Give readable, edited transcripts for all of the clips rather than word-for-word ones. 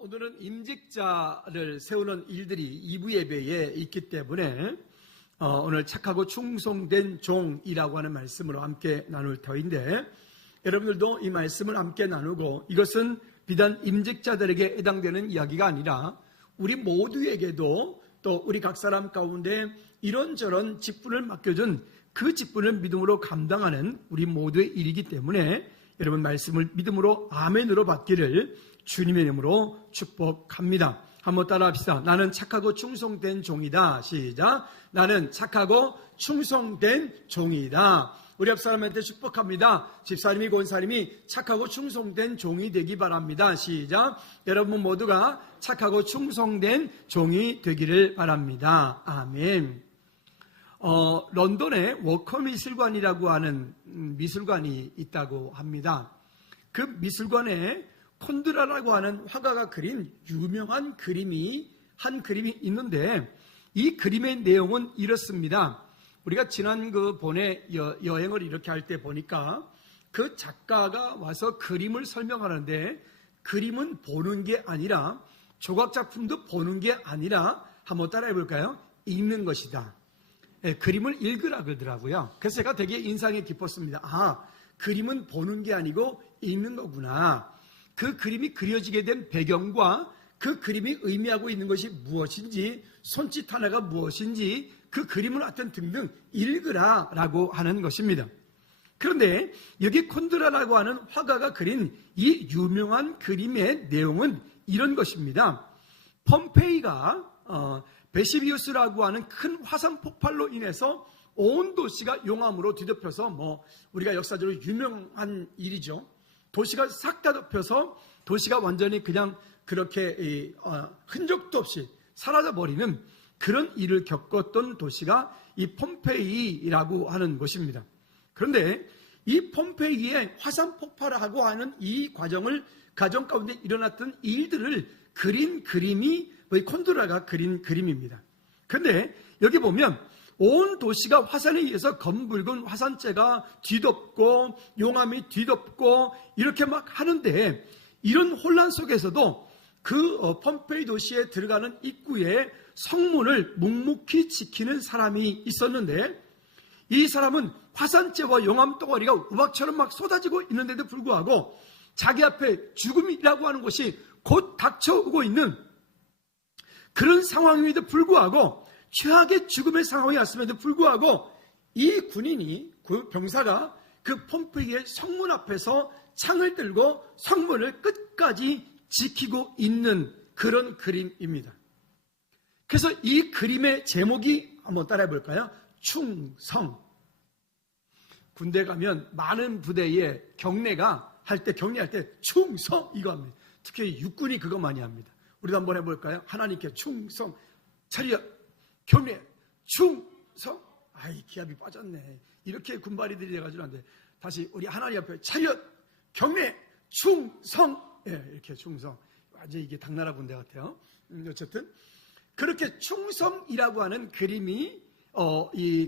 오늘은 임직자를 세우는 일들이 2부 예배에 있기 때문에 오늘 착하고 충성된 종이라고 하는 말씀으로 함께 나눌 터인데, 여러분들도 이 말씀을 함께 나누고, 이것은 비단 임직자들에게 해당되는 이야기가 아니라 우리 모두에게도 또 우리 각 사람 가운데 이런저런 직분을 맡겨준 그 직분을 믿음으로 감당하는 우리 모두의 일이기 때문에 여러분 말씀을 믿음으로 아멘으로 받기를 주님의 이름으로 축복합니다. 한번 따라합시다. 나는 착하고 충성된 종이다. 시작. 나는 착하고 충성된 종이다. 우리 옆 사람한테 축복합니다. 집사님이 권사님이 착하고 충성된 종이 되기 바랍니다. 시작. 여러분 모두가 착하고 충성된 종이 되기를 바랍니다. 아멘. 런던에 워커미술관이라고 하는 미술관이 있다고 합니다. 그 미술관에 콘드라라고 하는 화가가 그린 유명한 한 그림이 있는데, 이 그림의 내용은 이렇습니다. 우리가 지난 그 본의 여행을 이렇게 할 때 보니까 그 작가가 와서 그림을 설명하는데, 그림은 보는 게 아니라, 조각작품도 보는 게 아니라, 한번 따라해 볼까요? 읽는 것이다. 그림을 읽으라 그러더라고요. 그래서 제가 되게 인상이 깊었습니다. 아, 그림은 보는 게 아니고 읽는 거구나. 그 그림이 그려지게 된 배경과 그 그림이 의미하고 있는 것이 무엇인지, 손짓 하나가 무엇인지, 그 그림을 어떤 등등 읽으라 라고 하는 것입니다. 그런데 여기 콘드라라고 하는 화가가 그린 이 유명한 그림의 내용은 이런 것입니다. 폼페이가 베시비우스라고 하는 큰 화산 폭발로 인해서 온 도시가 용암으로 뒤덮여서 우리가 역사적으로 유명한 일이죠. 도시가 싹 다 덮여서 도시가 완전히 그냥 그렇게 흔적도 없이 사라져버리는 그런 일을 겪었던 도시가 이 폼페이라고 하는 곳입니다. 그런데 이 폼페이의 화산 폭발하고 하는 이 과정 가운데 일어났던 일들을 그린 그림이 콘드라가 그린 그림입니다. 그런데 여기 보면 온 도시가 화산에 의해서 검붉은 화산재가 뒤덮고 용암이 뒤덮고 이렇게 막 하는데, 이런 혼란 속에서도 그 폼페이 도시에 들어가는 입구에 성문을 묵묵히 지키는 사람이 있었는데, 이 사람은 화산재와 용암 덩어리가 우박처럼 막 쏟아지고 있는데도 불구하고 자기 앞에 죽음이라고 하는 것이 곧 닥쳐오고 있는 그런 상황임에도 불구하고, 최악의 죽음의 상황이 왔음에도 불구하고 이 군인이, 그 병사가 그 폼페이의 성문 앞에서 창을 들고 성문을 끝까지 지키고 있는 그런 그림입니다. 그래서 이 그림의 제목이 한번 따라해 볼까요? 충성. 군대 가면 많은 부대에 격려할 때 충성 이거 합니다. 특히 육군이 그거 많이 합니다. 우리도 한번 해볼까요? 하나님께 충성, 차렷, 경례, 충성. 아이, 기합이 빠졌네. 이렇게 군바리들이 돼가지고 안 돼. 다시 우리 하나님 앞에 차렷, 경례, 충성. 이렇게 충성. 완전 이게 당나라 군대 같아요. 어쨌든 그렇게 충성이라고 하는 그림이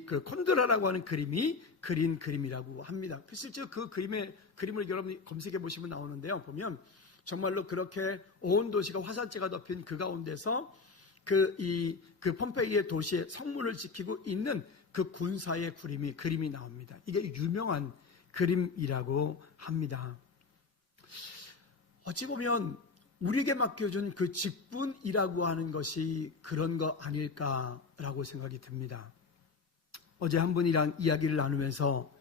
그 콘드라라고 하는 그림이 그린 그림이라고 합니다. 실제로 그 그림을 여러분이 검색해 보시면 나오는데요. 보면 정말로 그렇게 온 도시가 화산재가 덮인 그 가운데서 그 폼페이의 도시의 성문을 지키고 있는 그 군사의 그림이 나옵니다. 이게 유명한 그림이라고 합니다. 어찌 보면 우리에게 맡겨준 그 직분이라고 하는 것이 그런 거 아닐까라고 생각이 듭니다. 어제 한 분이랑 이야기를 나누면서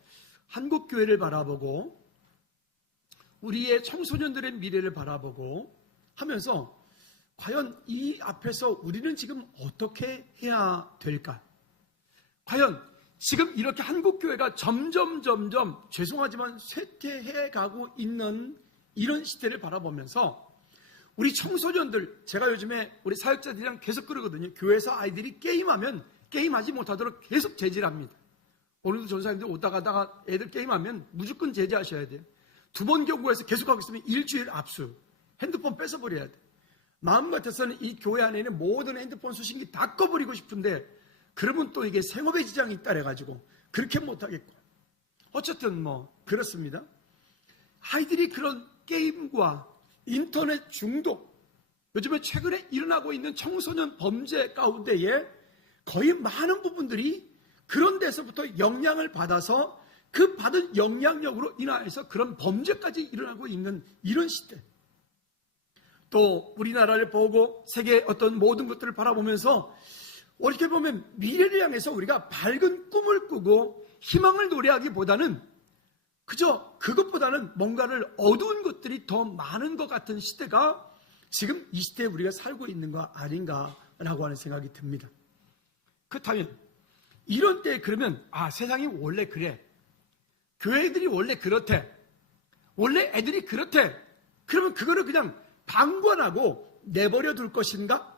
한국교회를 바라보고 우리의 청소년들의 미래를 바라보고 하면서, 과연 이 앞에서 우리는 지금 어떻게 해야 될까? 과연 지금 이렇게 한국교회가 점점 죄송하지만 쇠퇴해 가고 있는 이런 시대를 바라보면서 우리 청소년들, 제가 요즘에 우리 사역자들이랑 계속 그러거든요. 교회에서 아이들이 게임하면 게임하지 못하도록 계속 제지합니다. 오늘도 전사님들 오다 가다가 애들 게임하면 무조건 제지하셔야 돼요. 2번 경고해서 계속하고 있으면 일주일 압수, 핸드폰 뺏어버려야 돼. 마음 같아서는 이 교회 안에 있는 모든 핸드폰 수신기 다 꺼버리고 싶은데, 그러면 또 이게 생업에 지장이 있다 해가지고 그렇게 못하겠고, 어쨌든 그렇습니다. 아이들이 그런 게임과 인터넷 중독, 요즘에 최근에 일어나고 있는 청소년 범죄 가운데에 거의 많은 부분들이 그런 데서부터 영향을 받아서 그 받은 영향력으로 인하여서 그런 범죄까지 일어나고 있는 이런 시대. 또 우리나라를 보고 세계의 어떤 모든 것들을 바라보면서 어떻게 보면 미래를 향해서 우리가 밝은 꿈을 꾸고 희망을 노래하기보다는 그저 그것보다는 뭔가를 어두운 것들이 더 많은 것 같은 시대가 지금 이 시대에 우리가 살고 있는 거 아닌가라고 하는 생각이 듭니다. 그렇다면 이런 때에 그러면 세상이 원래 그래. 교회들이 원래 그렇대. 원래 애들이 그렇대. 그러면 그거를 그냥 방관하고 내버려 둘 것인가?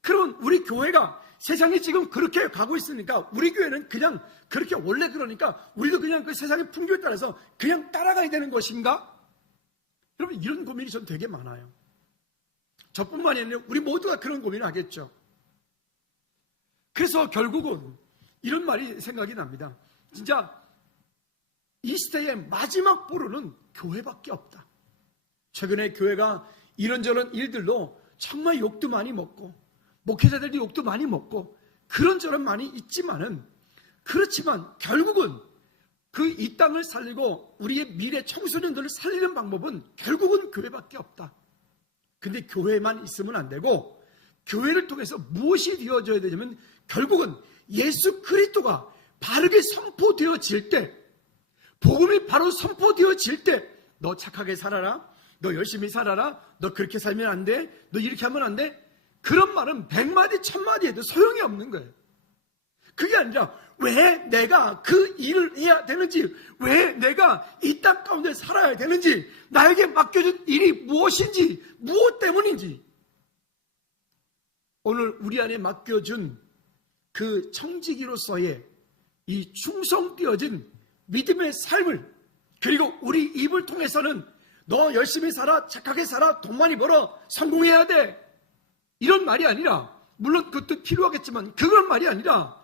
그러면 우리 교회가 세상이 지금 그렇게 가고 있으니까 우리 교회는 그냥 그렇게 원래 그러니까 우리도 그냥 그 세상의 풍조에 따라서 그냥 따라가야 되는 것인가? 여러분 이런 고민이 전 되게 많아요. 저뿐만이 아니라 우리 모두가 그런 고민을 하겠죠. 그래서 결국은 이런 말이 생각이 납니다. 진짜 이 시대의 마지막 보루는 교회밖에 없다. 최근에 교회가 이런저런 일들로 정말 욕도 많이 먹고 목회자들도 욕도 많이 먹고 그런저런 많이 있지만은 그렇지만 결국은 그 이 땅을 살리고 우리의 미래 청소년들을 살리는 방법은 결국은 교회밖에 없다. 근데 교회만 있으면 안 되고 교회를 통해서 무엇이 되어져야 되냐면 결국은 예수 그리스도가 바르게 선포되어질 때 복음이 바로 선포되어질 때 너 착하게 살아라. 너 열심히 살아라. 너 그렇게 살면 안 돼. 너 이렇게 하면 안 돼. 그런 말은 100마디 1000마디 해도 소용이 없는 거예요. 그게 아니라 왜 내가 그 일을 해야 되는지, 왜 내가 이 땅 가운데 살아야 되는지, 나에게 맡겨진 일이 무엇인지, 무엇 때문인지 오늘 우리 안에 맡겨준 그 청지기로서의 이 충성되어진 믿음의 삶을, 그리고 우리 입을 통해서는 너 열심히 살아, 착하게 살아, 돈 많이 벌어, 성공해야 돼, 이런 말이 아니라, 물론 그것도 필요하겠지만 그런 말이 아니라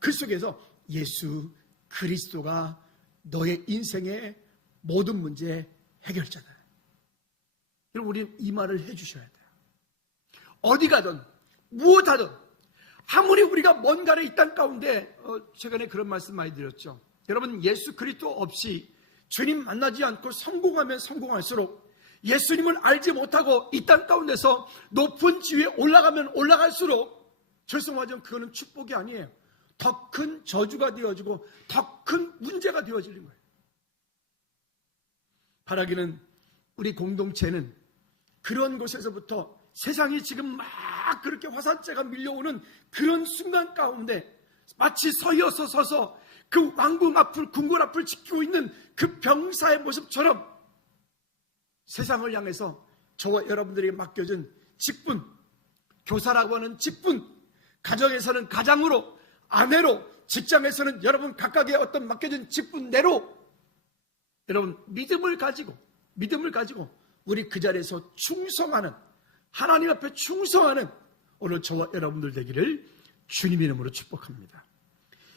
그 속에서 예수 그리스도가 너의 인생의 모든 문제의 해결자다. 여러분 우리는 이 말을 해주셔야 돼요. 어디 가든 무엇 하든 아무리 우리가 뭔가를 이 땅 가운데 최근에 그런 말씀 많이 드렸죠. 여러분 예수 그리스도 없이 주님 만나지 않고 성공하면 성공할수록, 예수님을 알지 못하고 이 땅 가운데서 높은 지위에 올라가면 올라갈수록 죄송하지만 그거는 축복이 아니에요. 더 큰 저주가 되어지고 더 큰 문제가 되어지는 거예요. 바라기는 우리 공동체는 그런 곳에서부터 세상이 지금 막 그렇게 화산재가 밀려오는 그런 순간 가운데 마치 서이어서 서서 그 왕궁 앞을, 궁궐 앞을 지키고 있는 그 병사의 모습처럼 세상을 향해서 저와 여러분들에게 맡겨진 직분, 교사라고 하는 직분, 가정에서는 가장으로, 아내로, 직장에서는 여러분 각각의 어떤 맡겨진 직분대로 여러분 믿음을 가지고 우리 그 자리에서 충성하는, 하나님 앞에 충성하는 오늘 저와 여러분들 되기를 주님의 이름으로 축복합니다.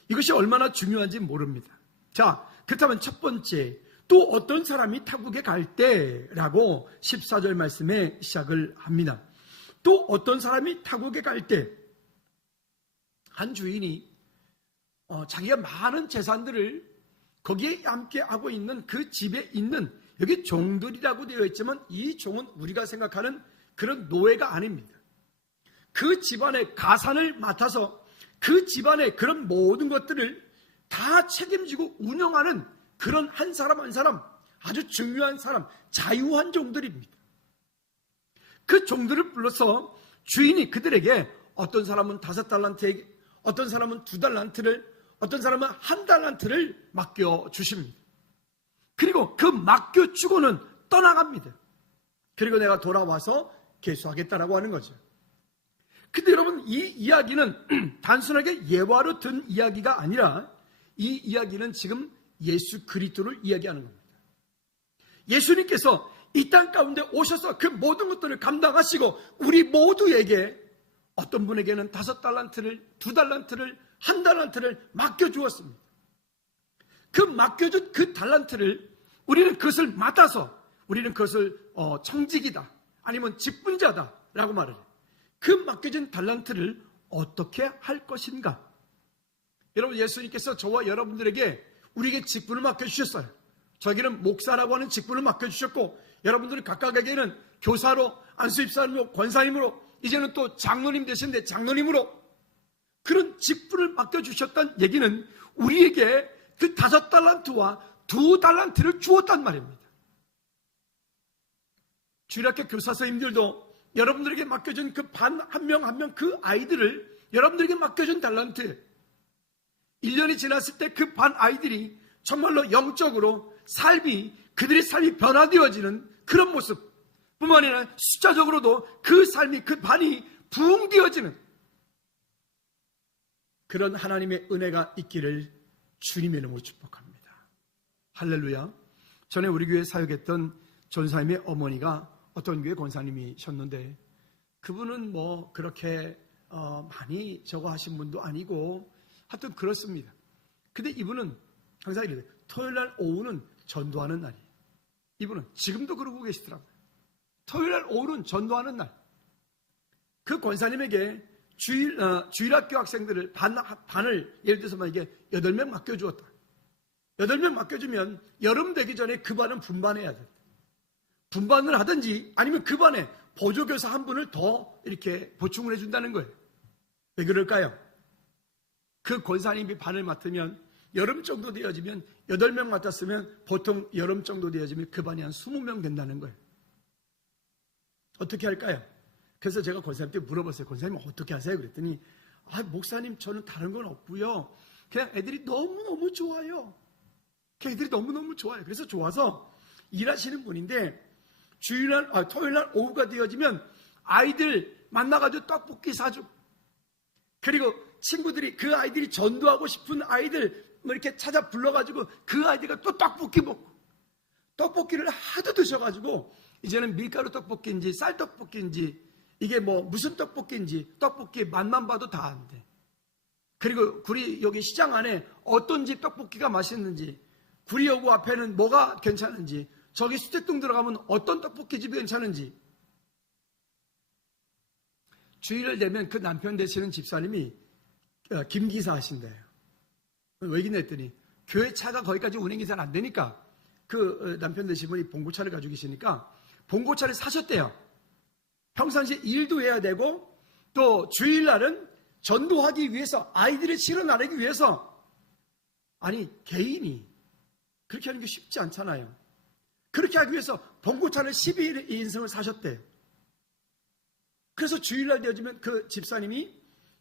이것이 얼마나 중요한지 모릅니다. 자, 그렇다면 첫 번째, 또 어떤 사람이 타국에 갈 때라고 14절 말씀에 시작을 합니다. 또 어떤 사람이 타국에 갈 때, 한 주인이 자기가 많은 재산들을 거기에 함께 하고 있는 그 집에 있는, 여기 종들이라고 되어 있지만 이 종은 우리가 생각하는 그런 노예가 아닙니다. 그 집안의 가산을 맡아서 그 집안의 그런 모든 것들을 다 책임지고 운영하는 그런 한 사람 한 사람, 아주 중요한 사람, 자유한 종들입니다. 그 종들을 불러서 주인이 그들에게 어떤 사람은 5달란트에게, 어떤 사람은 2달란트를, 어떤 사람은 1달란트를 맡겨주십니다. 그리고 그 맡겨주고는 떠나갑니다. 그리고 내가 돌아와서 계수하겠다라고 하는 거죠. 근데 여러분 이 이야기는 단순하게 예화로 든 이야기가 아니라 이 이야기는 지금 예수 그리스도를 이야기하는 겁니다. 예수님께서 이 땅 가운데 오셔서 그 모든 것들을 감당하시고 우리 모두에게 어떤 분에게는 5달란트를, 2달란트를, 1달란트를 맡겨주었습니다. 그 맡겨준 그 달란트를 우리는 그것을 맡아서 우리는 그것을 청직이다, 아니면 직분자다라고 말을 해요. 그 맡겨진 달란트를 어떻게 할 것인가? 여러분, 예수님께서 저와 여러분들에게 우리에게 직분을 맡겨주셨어요. 저에게는 목사라고 하는 직분을 맡겨주셨고, 여러분들은 각각에게는 교사로, 안수집사님으로, 권사님으로, 이제는 또 장로님 되시는데 장로님으로 그런 직분을 맡겨주셨다는 얘기는 우리에게 그 5달란트와 2달란트를 주었단 말입니다. 주일학교 교사 선생님들도 여러분들에게 맡겨준 그 반 한 명 한 명 그 아이들을 여러분들에게 맡겨준 달란트, 1년이 지났을 때 그 반 아이들이 정말로 영적으로 그들의 삶이 변화되어지는 그런 모습 뿐만 아니라 숫자적으로도 그 삶이, 그 반이 부흥되어지는 그런 하나님의 은혜가 있기를 주님의 이름으로 축복합니다. 할렐루야. 전에 우리 교회에 사역했던 전사님의 어머니가 어떤 교회 권사님이셨는데, 그분은 뭐 그렇게 많이 저거 하신 분도 아니고 하여튼 그렇습니다. 근데 이분은 항상 이래요. 토요일날 오후는 전도하는 날이에요. 이분은 지금도 그러고 계시더라고요. 토요일날 오후는 전도하는 날. 그 권사님에게 주일학교 학생들을 반을 예를 들어서 만약에 8명 맡겨주었다. 8명 맡겨주면 여름 되기 전에 그 반은 분반해야 돼. 분반을 하든지 아니면 그 반에 보조교사 한 분을 더 이렇게 보충을 해준다는 거예요. 왜 그럴까요? 그 권사님이 반을 맡으면 여름 정도 되어지면 8명 맡았으면 보통 여름 정도 되어지면 그 반이 한 20명 된다는 거예요. 어떻게 할까요? 그래서 제가 권사님한테 물어봤어요. 권사님 어떻게 하세요? 그랬더니 목사님 저는 다른 건 없고요. 그냥 애들이 너무너무 좋아요. 애들이 너무너무 좋아요. 그래서 좋아서 일하시는 분인데 토요일날 오후가 되어지면 아이들 만나가지고 떡볶이 사주고, 그리고 친구들이 그 아이들이 전도하고 싶은 아이들 뭐 이렇게 찾아 불러가지고 그 아이들과 또 떡볶이 먹고, 떡볶이를 하도 드셔가지고 이제는 밀가루 떡볶이인지 쌀떡볶이인지 이게 뭐 무슨 떡볶이인지 떡볶이 맛만 봐도 다 안 돼. 그리고 구리 여기 시장 안에 어떤 집 떡볶이가 맛있는지, 구리여고 앞에는 뭐가 괜찮은지, 저기 수택동 들어가면 어떤 떡볶이 집이 괜찮은지. 주일을 되면 그 남편 되시는 집사님이 김기사 하신대요. 왜 그랬더니 교회 차가 거기까지 운행이 잘 안 되니까 그 남편 되신 분이 봉고차를 가지고 계시니까 봉고차를 사셨대요. 평상시에 일도 해야 되고 또 주일날은 전도하기 위해서, 아이들을 실어 나르기 위해서, 아니 개인이 그렇게 하는 게 쉽지 않잖아요. 그렇게 하기 위해서 봉고차를 12인승을 사셨대요. 그래서 주일날 되어지면 그 집사님이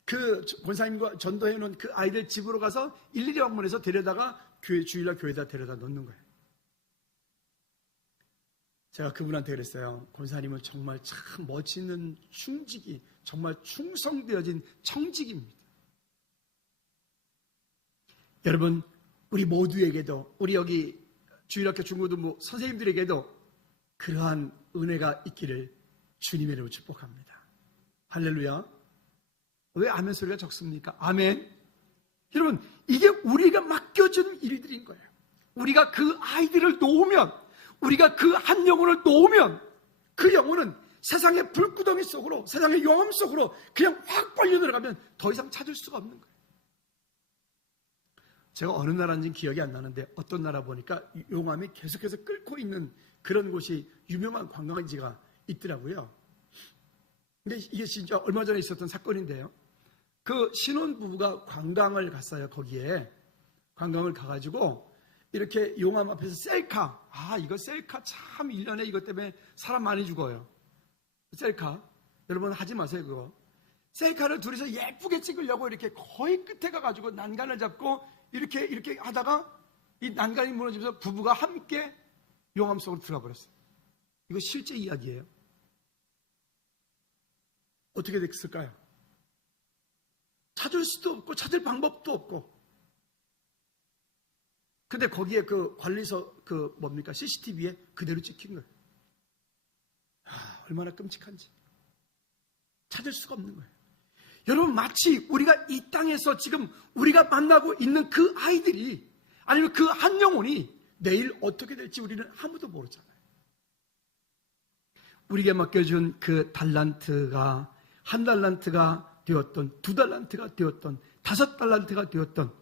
그 권사님과 전도해 놓은 그 아이들 집으로 가서 일일이 방문해서 데려다가 주일날 교회에다 데려다 놓는 거예요. 제가 그분한테 그랬어요. 권사님은 정말 참 멋있는 충직이, 정말 충성되어진 청직입니다. 여러분, 우리 모두에게도, 우리 여기 주일학교 중고등부 선생님들에게도 그러한 은혜가 있기를 주님의 이름으로 축복합니다. 할렐루야. 왜 아멘 소리가 적습니까? 아멘. 여러분, 이게 우리가 맡겨주는 일들인 거예요. 우리가 그 아이들을 놓으면, 우리가 그 한 영혼을 놓으면 그 영혼은 세상의 불구덩이 속으로, 세상의 용암 속으로 그냥 확 빨려 들어가면 더 이상 찾을 수가 없는 거예요. 제가 어느 나라인지 기억이 안 나는데 어떤 나라 보니까 용암이 계속해서 끓고 있는 그런 곳이 유명한 관광지가 있더라고요. 근데 이게 진짜 얼마 전에 있었던 사건인데요. 그 신혼부부가 관광을 갔어요. 거기에 관광을 가가지고 이렇게 용암 앞에서 셀카, 이거 셀카 참 1년에 이것 때문에 사람 많이 죽어요. 셀카 여러분 하지 마세요. 그거 셀카를 둘이서 예쁘게 찍으려고 이렇게 거의 끝에 가가지고 난간을 잡고 이렇게 하다가 이 난간이 무너지면서 부부가 함께 용암 속으로 들어가 버렸어요. 이거 실제 이야기예요. 어떻게 됐을까요? 찾을 수도 없고 찾을 방법도 없고. 근데 거기에 그 관리소 CCTV에 그대로 찍힌 거예요. 얼마나 끔찍한지. 찾을 수가 없는 거예요. 여러분, 마치 우리가 이 땅에서 지금 우리가 만나고 있는 그 아이들이, 아니면 그 한 영혼이 내일 어떻게 될지 우리는 아무도 모르잖아요. 우리에게 맡겨준 그 달란트가 1달란트가 되었던 2달란트가 되었던 5달란트가 되었던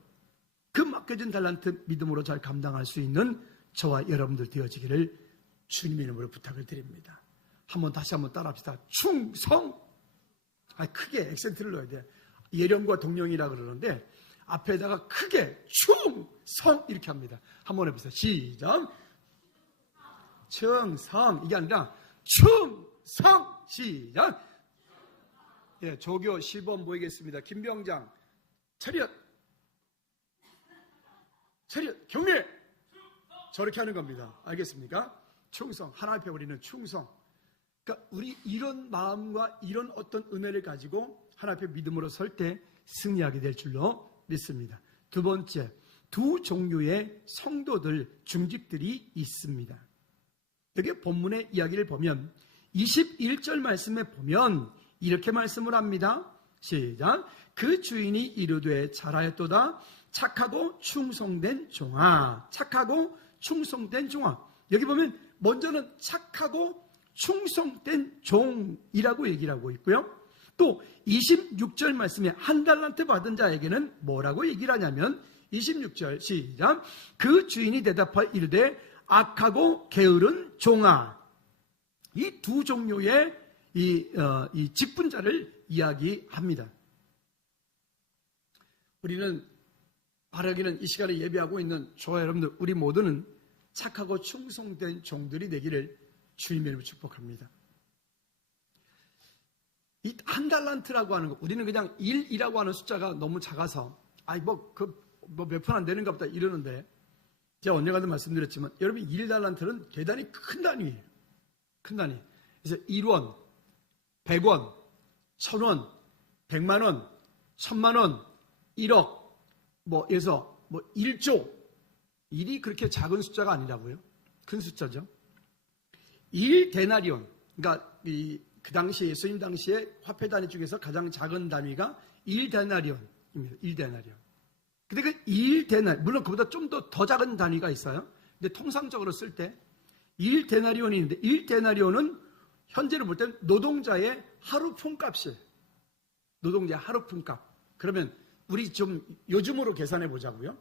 그 맡겨진 달란트 믿음으로 잘 감당할 수 있는 저와 여러분들 되어지기를 주님의 이름으로 부탁을 드립니다. 다시 한번 따라합시다. 충성. 크게 액센트를 넣어야 돼. 예령과 동령이라 그러는데 앞에다가 크게 충성 이렇게 합니다. 한번 해보세요. 시작. 충성. 이게 아니라 충성. 시작. 예, 조교 시범 보이겠습니다. 김병장 차렷. 차렷. 경례. 저렇게 하는 겁니다. 알겠습니까? 충성. 하나 앞에 우리는 충성. 그러니까 우리 이런 마음과 이런 어떤 은혜를 가지고 하나님 앞에 믿음으로 설 때 승리하게 될 줄로 믿습니다. 두 번째, 두 종류의 성도들, 중직들이 있습니다. 여기 본문의 이야기를 보면 21절 말씀에 보면 이렇게 말씀을 합니다. 시작. 그 주인이 이르되 잘하였도다. 착하고 충성된 종아. 착하고 충성된 종아. 여기 보면 먼저는 착하고 충성된 종이라고 얘기를 하고 있고요. 또 26절 말씀에 1달란트 받은 자에게는 뭐라고 얘기를 하냐면 26절 시작. 그 주인이 대답하여 이르되 악하고 게으른 종아. 이 두 종류의 이 직분자를 이야기합니다. 우리는 바라기는 이 시간에 예배하고 있는 저와 여러분들 우리 모두는 착하고 충성된 종들이 되기를 주님의 이름으로 축복합니다. 이 1달란트라고 하는 거, 우리는 그냥 1이라고 하는 숫자가 너무 작아서 몇 푼 안 되는가 보다 이러는데, 제가 언젠가도 말씀드렸지만 여러분 1달란트는 대단히 큰 단위예요. 큰 단위. 그래서 1원, 100원, 1000원, 100만원, 1000만원, 1억, 그래서 1조. 1이 그렇게 작은 숫자가 아니라고요. 큰 숫자죠. 1데나리온. 그러니까 그 당시에 예수님 당시에 화폐 단위 중에서 가장 작은 단위가 1데나리온입니다. 1데나리온. 근데 그 1데나리온, 물론 그보다 좀 더 작은 단위가 있어요. 근데 통상적으로 쓸 때 1데나리온이 있는데 1데나리온은 현재로 볼 때 노동자의 하루 품값이에요. 노동자의 하루 품값. 그러면 우리 좀 요즘으로 계산해 보자고요.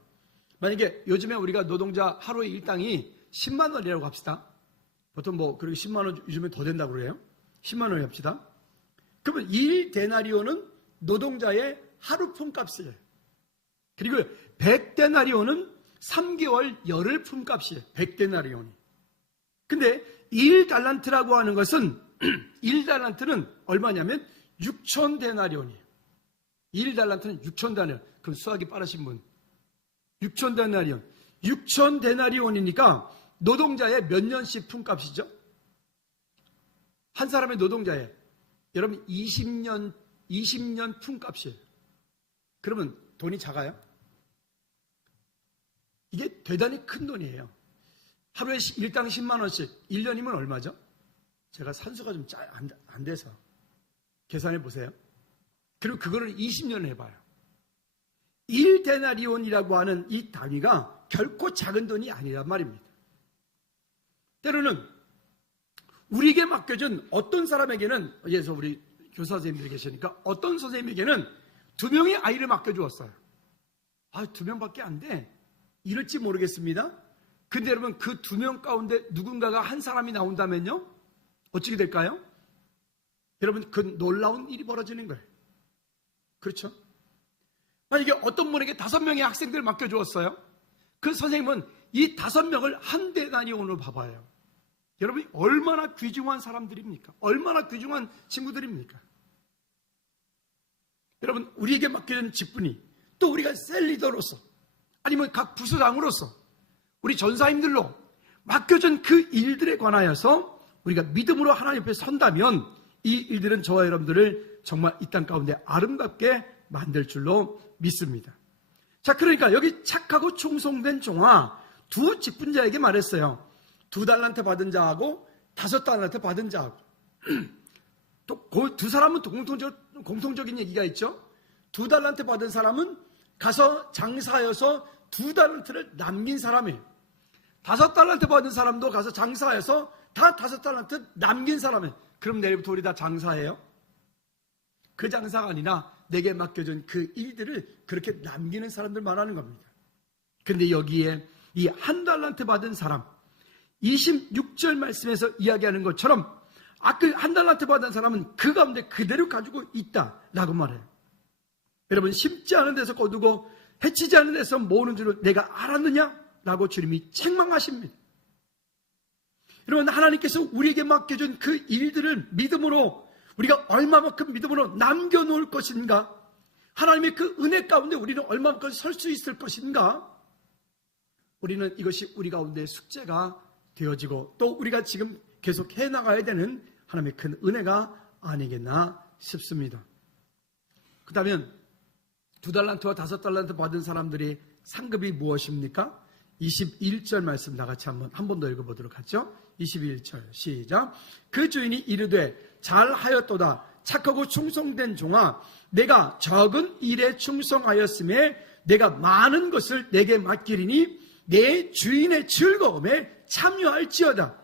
만약에 요즘에 우리가 노동자 하루의 일당이 10만 원이라고 합시다. 보통 그렇게 10만 원 요즘에 더 된다고 그래요. 10만 원이 합시다. 그러면 1데나리온은 노동자의 하루 품값이에요. 그리고 100데나리온은 3개월 열흘 품값이에요. 100데나리온이. 근데 1달란트라고 하는 것은 1달란트는 얼마냐면 6,000데나리온이에요. 1달란트는 6,000데나리온. 그럼 수학이 빠르신 분. 6,000데나리온. 6,000데나리온이니까 노동자의 몇 년씩 품값이죠? 한 사람의 노동자의 여러분 20년 품값이에요. 그러면 돈이 작아요? 이게 대단히 큰 돈이에요. 하루에 일당 10만 원씩 1년이면 얼마죠? 제가 산수가 좀 안 돼서 계산해 보세요. 그리고 그거를 20년을 해봐요. 1데나리온이라고 하는 이 단위가 결코 작은 돈이 아니란 말입니다. 때로는 우리에게 맡겨준 어떤 사람에게는, 예서 우리 교사 선생님들이 계시니까 어떤 선생님에게는 2명의 아이를 맡겨주었어요. 2명밖에 안 돼. 이럴지 모르겠습니다. 근데 여러분 그 2명 가운데 누군가가 한 사람이 나온다면요? 어떻게 될까요? 여러분 그 놀라운 일이 벌어지는 거예요. 그렇죠? 만약에 어떤 분에게 5명의 학생들을 맡겨주었어요. 그 선생님은 이 5명을 한 데나리온으로 봐봐요. 여러분 얼마나 귀중한 사람들입니까? 얼마나 귀중한 친구들입니까? 여러분 우리에게 맡겨진 직분이, 또 우리가 셀리더로서 아니면 각 부서장으로서 우리 전사님들로 맡겨진 그 일들에 관하여서 우리가 믿음으로 하나님 앞에 선다면 이 일들은 저와 여러분들을 정말 이 땅 가운데 아름답게 만들 줄로 믿습니다. 자, 그러니까 여기 착하고 충성된 종아, 두 직분자에게 말했어요. 2달란트 받은 자하고 5달란트 받은 자하고. 또 그 두 사람은 공통적인 얘기가 있죠. 2달란트 받은 사람은 가서 장사하여서 2달란트를 남긴 사람이에요. 5달란트 받은 사람도 가서 장사해서 다 5달란트 남긴 사람은 그럼 내일부터 우리 다 장사해요? 그 장사가 아니라 내게 맡겨준 그 일들을 그렇게 남기는 사람들 말하는 겁니다. 근데 여기에 이 1달란트 받은 사람 26절 말씀에서 이야기하는 것처럼 그 1달란트 받은 사람은 그 가운데 그대로 가지고 있다라고 말해요. 여러분, 심지 않은 데서 거두고 해치지 않은 데서 모으는 줄을 내가 알았느냐? 라고 주님이 책망하십니다. 여러분, 하나님께서 우리에게 맡겨준 그 일들을 믿음으로 우리가 얼마만큼 믿음으로 남겨놓을 것인가? 하나님의 그 은혜 가운데 우리는 얼마만큼 설 수 있을 것인가? 우리는 이것이 우리 가운데 숙제가 되어지고 또 우리가 지금 계속 해나가야 되는 하나님의 큰 은혜가 아니겠나 싶습니다. 그렇다면 2달란트와 5달란트 받은 사람들이 상급이 무엇입니까? 21절 말씀 나같이 한 번 더 읽어보도록 하죠. 21절 시작. 그 주인이 이르되 잘하였도다 착하고 충성된 종아, 내가 적은 일에 충성하였음에 내가 많은 것을 내게 맡기리니 내 주인의 즐거움에 참여할지어다.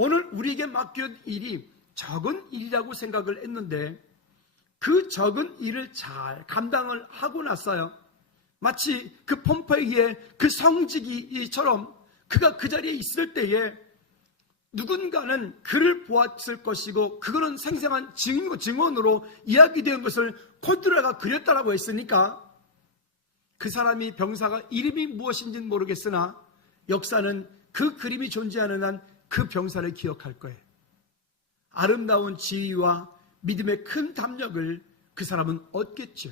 오늘 우리에게 맡긴 일이 적은 일이라고 생각을 했는데 그 적은 일을 잘 감당을 하고 났어요. 마치 그 폼페이의 그 성지기처럼 그가 그 자리에 있을 때에 누군가는 그를 보았을 것이고 그거는 생생한 증언으로 이야기된 것을 콘드라가 그렸다라고 했으니까 그 사람이 병사가 이름이 무엇인지는 모르겠으나 역사는 그 그림이 존재하는 한 그 병사를 기억할 거예요. 아름다운 지위와 믿음의 큰 담력을 그 사람은 얻겠죠.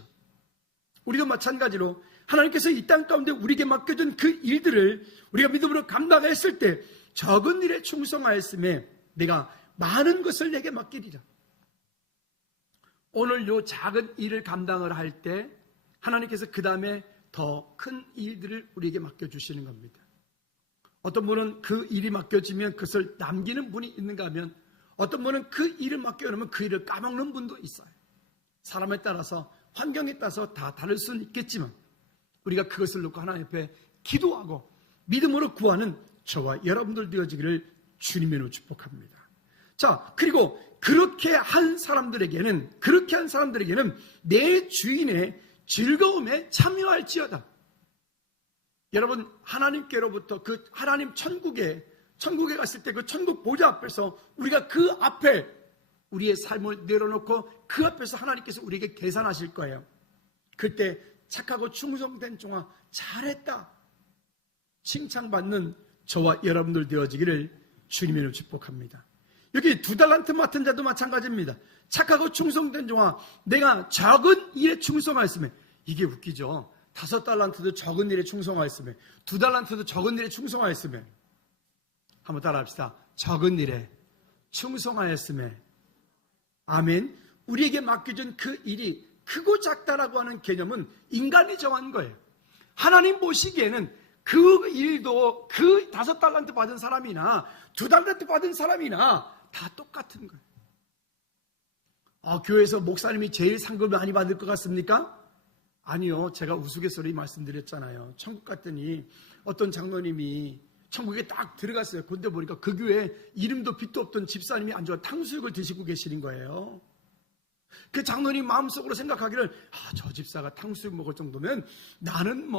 우리도 마찬가지로 하나님께서 이 땅 가운데 우리에게 맡겨준 그 일들을 우리가 믿음으로 감당했을 때 적은 일에 충성하였음에 내가 많은 것을 내게 맡기리라. 오늘 요 작은 일을 감당을 할 때 하나님께서 그 다음에 더 큰 일들을 우리에게 맡겨주시는 겁니다. 어떤 분은 그 일이 맡겨지면 그것을 남기는 분이 있는가 하면 어떤 분은 그 일을 맡겨놓으면 그 일을 까먹는 분도 있어요. 사람에 따라서 환경에 따라서 다 다를 수는 있겠지만 우리가 그것을 놓고 하나님 앞에 기도하고 믿음으로 구하는 저와 여러분들 되어지기를 주님으로 축복합니다. 자, 그리고 그렇게 한 사람들에게는 내 주인의 즐거움에 참여할지어다. 여러분, 하나님께로부터 그 하나님 천국에 갔을 때 그 천국 보좌 앞에서 우리가 그 앞에 우리의 삶을 내려놓고 그 앞에서 하나님께서 우리에게 계산하실 거예요. 그때 착하고 충성된 종아 잘했다 칭찬받는 저와 여러분들 되어지기를 주님으로 축복합니다. 여기 2달란트 맡은 자도 마찬가지입니다. 착하고 충성된 종아, 내가 적은 일에 충성하였으면, 이게 웃기죠. 5달란트도 적은 일에 충성하였으면, 2달란트도 적은 일에 충성하였으면, 한번 따라합시다. 적은 일에 충성하였으면, 아멘. 우리에게 맡겨준 그 일이 크고 작다라고 하는 개념은 인간이 정한 거예요. 하나님 보시기에는 그 일도 그 5달란트 받은 사람이나 2달란트 받은 사람이나 다 똑같은 거예요. 교회에서 목사님이 제일 상급을 많이 받을 것 같습니까? 아니요. 제가 우스갯소리 말씀드렸잖아요. 천국 갔더니 어떤 장로님이 천국에 딱 들어갔어요. 근데 보니까 그 교회에 이름도 빛도 없던 집사님이 앉아 탕수육을 드시고 계시는 거예요. 그 장로님 마음속으로 생각하기를 저 집사가 탕수육 먹을 정도면 나는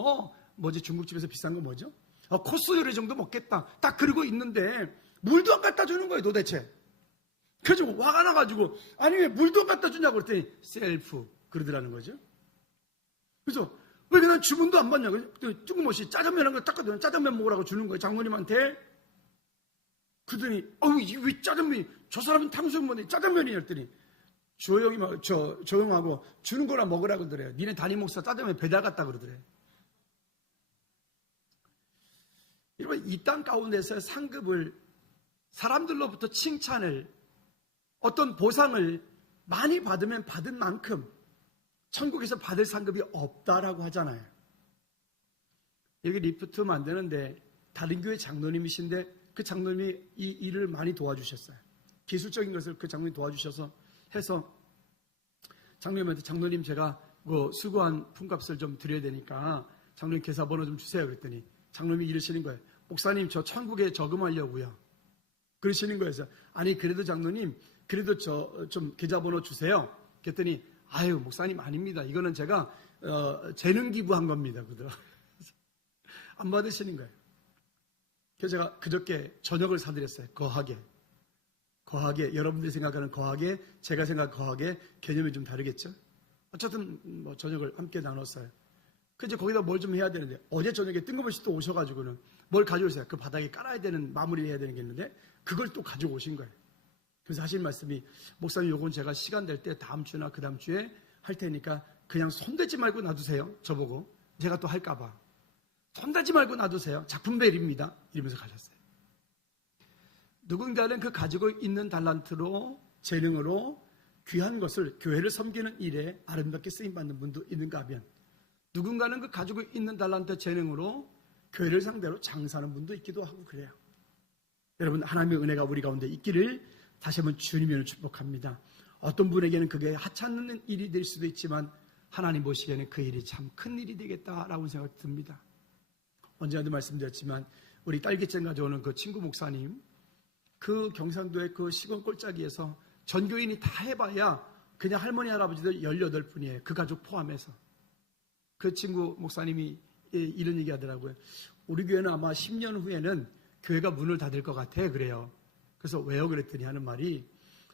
중국집에서 비싼 거 뭐죠? 코스 요리 정도 먹겠다. 딱 그러고 있는데 물도 안 갖다 주는 거예요, 도대체. 그래서 화가 나가지고 아니 왜 물도 안 갖다 주냐고 그랬더니 셀프 그러더라는 거죠. 그래서 왜 그냥 주문도 안 받냐고. 조금씩 짜장면 한 거 닦아두면 짜장면 먹으라고 주는 거예요, 장모님한테. 그러더니 왜 짜장면이, 저 사람은 탕수육 먹는데 짜장면이 했더니 조용하고 주는 거나 먹으라고 그러더래요. 니네 담임 목사 짜장면 배달 갔다 그러더래요. 여러분, 이 땅 가운데서 상급을, 사람들로부터 칭찬을, 어떤 보상을 많이 받으면 받은 만큼 천국에서 받을 상급이 없다라고 하잖아요. 여기 리프트 만드는데 다른 교회 장로님이신데 그 장로님이 이 일을 많이 도와주셨어요. 기술적인 것을 그 장로님이 도와주셔서 해서 장로님한테 장로님 제가 수고한 품값을 좀 드려야 되니까 장로님 계좌번호 좀 주세요 그랬더니 장로님이 이러시는 거예요. 목사님 저 천국에 저금하려고요. 그러시는 거예요. 아니 그래도 장로님 그래도 저 좀 계좌번호 주세요. 그랬더니 아유 목사님 아닙니다. 이거는 제가 재능 기부한 겁니다. 그들 안 받으시는 거예요. 그래서 제가 그저께 저녁을 사드렸어요. 거하게 여러분들이 생각하는 거하게 제가 생각하는 거하게 개념이 좀 다르겠죠. 어쨌든 뭐 저녁을 함께 나눴어요. 그래서 거기다 뭘 좀 해야 되는데 어제 저녁에 뜬금없이 또 오셔가지고는 뭘 가져오세요. 그 바닥에 깔아야 되는 마무리를 해야 되는 게 있는데 그걸 또 가지고 오신 거예요. 그래서 하신 말씀이 목사님 요건 제가 시간 될 때 다음 주나 그 다음 주에 할 테니까 그냥 손대지 말고 놔두세요. 저보고 제가 또 할까봐 손대지 말고 놔두세요. 작품별입니다. 이러면서 가셨어요. 누군가는 그 가지고 있는 달란트로 재능으로 귀한 것을 교회를 섬기는 일에 아름답게 쓰임받는 분도 있는가 하면 누군가는 그 가지고 있는 달란트 재능으로 교회를 상대로 장사하는 분도 있기도 하고 그래요. 여러분 하나님의 은혜가 우리 가운데 있기를 다시 한번 주님을 축복합니다. 어떤 분에게는 그게 하찮은 일이 될 수도 있지만 하나님 보시기에는 그 일이 참 큰 일이 되겠다라고 생각이 듭니다. 언제나도 말씀드렸지만 우리 딸기잼 가져오는 그 친구 목사님 그 경상도의 그 시골 꼴짜기에서 전교인이 다 해봐야 그냥 할머니 할아버지들 18분이에요. 그 가족 포함해서. 그 친구 목사님이 이런 얘기 하더라고요. 우리 교회는 아마 10년 후에는 교회가 문을 닫을 것 같아 그래요. 그래서 왜요? 그랬더니 하는 말이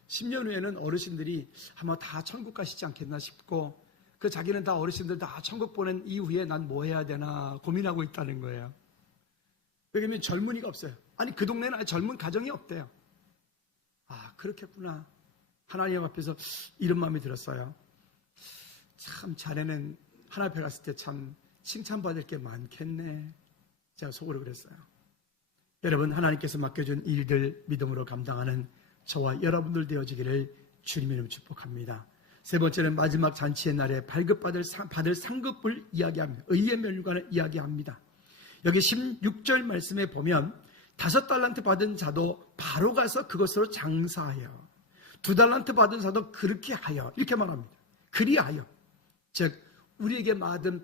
10년 후에는 어르신들이 아마 다 천국 가시지 않겠나 싶고 그 자기는 다 어르신들 다 천국 보낸 이후에 난 뭐 해야 되나 고민하고 있다는 거예요. 왜냐면 젊은이가 없어요. 아니 그 동네는 아예 젊은 가정이 없대요. 아 그렇겠구나. 하나님 앞에서 이런 마음이 들었어요. 참 자네는 하나님 앞에 갔을 때 참 칭찬받을 게 많겠네. 제가 속으로 그랬어요. 여러분 하나님께서 맡겨준 일들 믿음으로 감당하는 저와 여러분들 되어지기를 주님의 이름으로 축복합니다. 세 번째는 마지막 잔치의 날에 발급받을 상급을 이야기합니다. 의의 멸류관을 이야기합니다. 여기 16절 말씀에 보면 5달란트 받은 자도 바로 가서 그것으로 장사하여 2달란트 받은 자도 그렇게 하여 이렇게 말합니다. 그리하여 즉 우리가 받은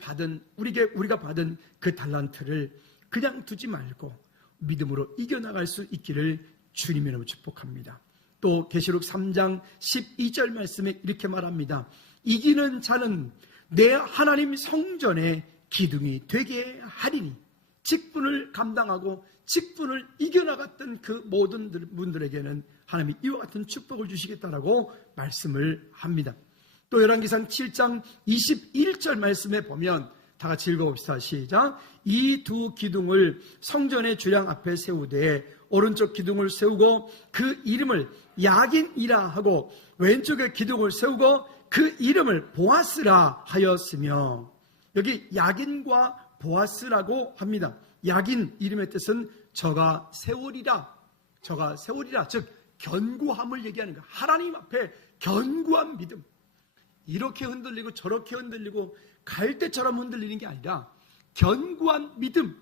그 달란트를 그냥 두지 말고 믿음으로 이겨나갈 수 있기를 주님의 이름으로 축복합니다. 또 계시록 3장 12절 말씀에 이렇게 말합니다. 이기는 자는 내 하나님 성전의 기둥이 되게 하리니 직분을 감당하고 직분을 이겨나갔던 그 모든 분들에게는 하나님이 이와 같은 축복을 주시겠다라고 말씀을 합니다. 또 열왕기상 7장 21절 말씀에 보면 다 같이 읽어봅시다. 시작. 이 두 기둥을 성전의 주량 앞에 세우되 오른쪽 기둥을 세우고 그 이름을 야긴이라 하고 왼쪽의 기둥을 세우고 그 이름을 보아스라 하였으며 여기 야긴과 보아스라고 합니다. 야긴 이름의 뜻은 저가 세우리라. 즉 견고함을 얘기하는 거예요. 하나님 앞에 견고한 믿음. 이렇게 흔들리고 저렇게 흔들리고 갈대처럼 흔들리는 게 아니라 견고한 믿음.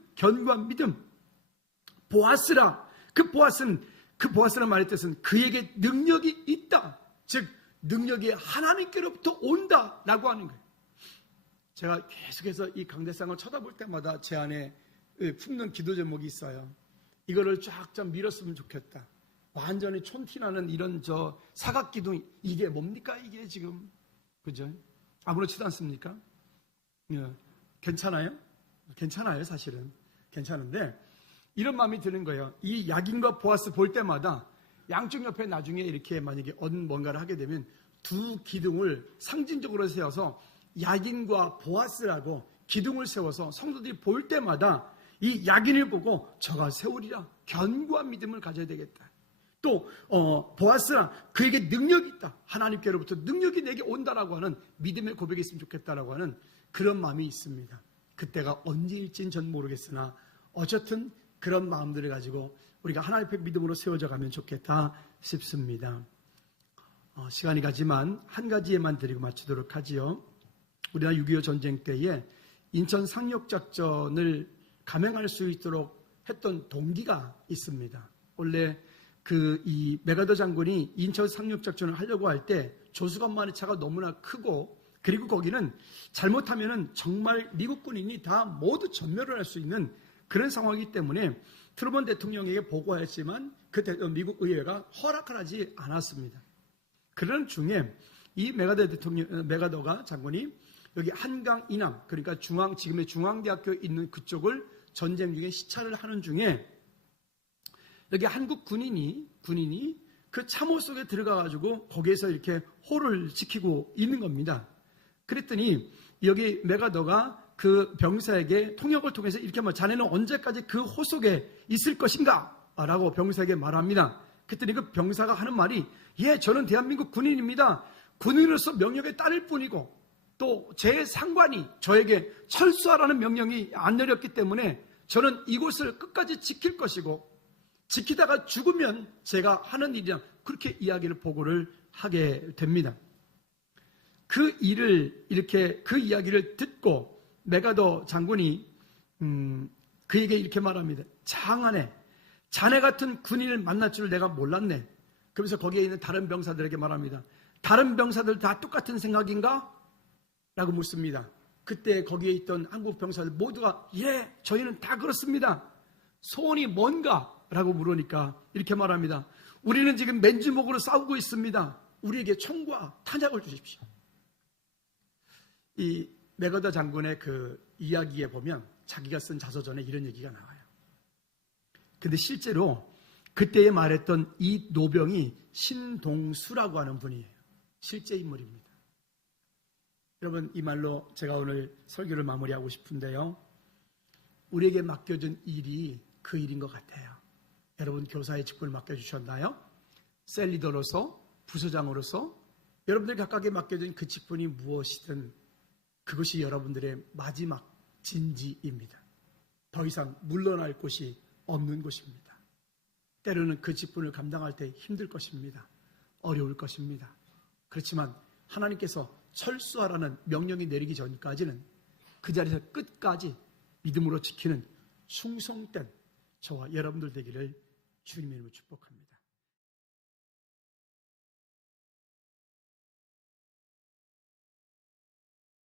보아스라. 그 보아스라는 말의 뜻은 그에게 능력이 있다. 즉 능력이 하나님께로부터 온다라고 하는 거예요. 제가 계속해서 이 강대상을 쳐다볼 때마다 제 안에 품는 기도 제목이 있어요. 이거를 쫙 밀었으면 좋겠다. 완전히 촌티나는 이런 사각기둥 이게 뭡니까 이게 지금 그죠? 아무렇지도 않습니까? 예. 괜찮아요? 괜찮아요 사실은 괜찮은데 이런 마음이 드는 거예요. 이 야긴과 보아스 볼 때마다 양쪽 옆에 나중에 이렇게 만약에 뭔가를 하게 되면 두 기둥을 상징적으로 세워서 야긴과 보아스라고 기둥을 세워서 성도들이 볼 때마다 이 야긴을 보고 저가 세우리라 견고한 믿음을 가져야 되겠다. 또 보아스라 그에게 능력이 있다. 하나님께로부터 능력이 내게 온다라고 하는 믿음의 고백이 있으면 좋겠다라고 하는 그런 마음이 있습니다. 그때가 언제일지는 전 모르겠으나 어쨌든 그런 마음들을 가지고 우리가 하나님 앞에 믿음으로 세워져 가면 좋겠다 싶습니다. 시간이 가지만 한 가지에만 드리고 마치도록 하지요. 우리나라 6.25 전쟁 때에 인천 상륙작전을 감행할 수 있도록 했던 동기가 있습니다. 원래 이 메가더 장군이 인천 상륙작전을 하려고 할 때 조수간만의 차가 너무나 크고 그리고 거기는 잘못하면은 정말 미국 군인이 다 모두 전멸을 할 수 있는 그런 상황이기 때문에 트루먼 대통령에게 보고하였지만 그때 미국 의회가 허락을 하지 않았습니다. 그런 중에 이 메가더가 장군이 여기 한강 이남, 그러니까 지금의 중앙대학교 있는 그쪽을 전쟁 중에 시찰을 하는 중에 여기 한국 군인이 그 참호 속에 들어가가지고 거기에서 이렇게 호를 지키고 있는 겁니다. 그랬더니 여기 메가더가 그 병사에게 통역을 통해서 이렇게 자네는 언제까지 그 호 속에 있을 것인가? 라고 병사에게 말합니다. 그랬더니 그 병사가 하는 말이 저는 대한민국 군인입니다. 군인으로서 명령에 따를 뿐이고 또 제 상관이 저에게 철수하라는 명령이 안 내렸기 때문에 저는 이곳을 끝까지 지킬 것이고 지키다가 죽으면 제가 하는 일이라 그렇게 보고를 하게 됩니다. 그 이야기를 듣고 메가더 장군이 그에게 이렇게 말합니다. 장하네, 자네 같은 군인을 만날 줄 내가 몰랐네. 그러면서 거기에 있는 다른 병사들에게 말합니다. 다른 병사들 다 똑같은 생각인가? 라고 묻습니다. 그때 거기에 있던 한국 병사들 모두가 저희는 다 그렇습니다. 소원이 뭔가? 라고 물으니까 이렇게 말합니다. 우리는 지금 맨주먹으로 싸우고 있습니다. 우리에게 총과 탄약을 주십시오. 이 메가더 장군의 그 이야기에 보면 자기가 쓴 자서전에 이런 얘기가 나와요. 근데 실제로 그때에 말했던 이 노병이 신동수라고 하는 분이에요. 실제 인물입니다. 여러분, 이 말로 제가 오늘 설교를 마무리하고 싶은데요. 우리에게 맡겨준 일이 그 일인 것 같아요. 여러분, 교사의 직분을 맡겨주셨나요? 셀리더로서, 부서장으로서 여러분들 각각에 맡겨진 그 직분이 무엇이든 그것이 여러분들의 마지막 진지입니다. 더 이상 물러날 곳이 없는 곳입니다. 때로는 그 직분을 감당할 때 힘들 것입니다. 어려울 것입니다. 그렇지만 하나님께서 철수하라는 명령이 내리기 전까지는 그 자리에서 끝까지 믿음으로 지키는 충성된 저와 여러분들 되기를 주님의 이름으로 축복합니다.